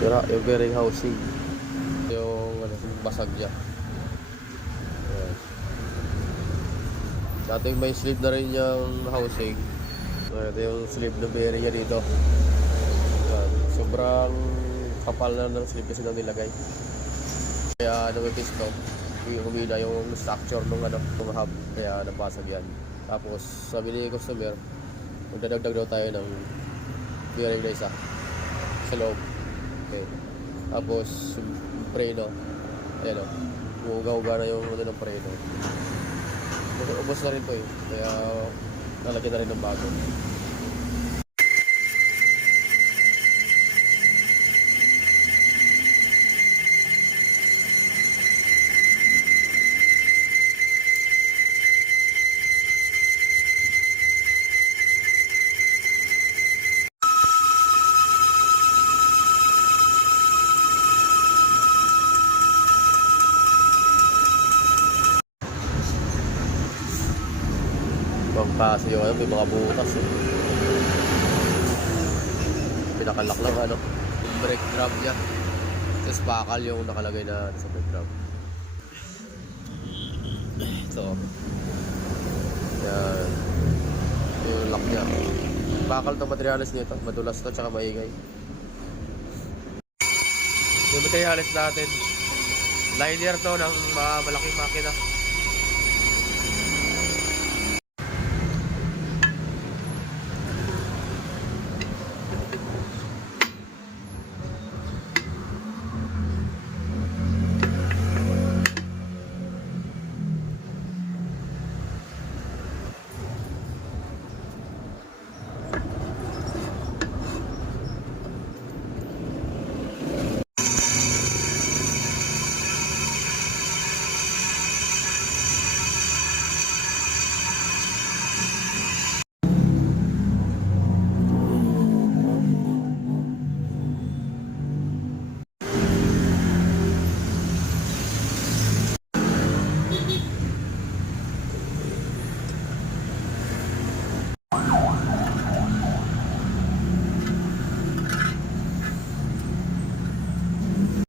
Yung bearing housing. Yung ano, basag niya. Ayan. Dating may slip na rin yung housing. Ito yung slip na bearing niya dito. Ayan. Sobrang kapal na ng slip kasi nang nilagay. Kaya namipis to. Humina yung structure ng ano, ng hub. Kaya nabasag yan. Tapos sabi ni customer, magdadagdag daw tayo ng bearing na isa sa loob. Okay. Tapos yung preno, ayan o, uga-uga na yung ano ng preno. Ubos na rin to eh, kaya nalagyan na rin ng bago. Pangpasa yung ano, may mga butas eh. Pinakalak lang ano, yung brake drum niya. Tapos bakal yung nakalagay na sa brake drum. Ito. Yan. Yung lock niya. Bakal itong materialis nito. Madulas to tsaka maingay. Yung materialis natin, liner to ng mga malaking makina.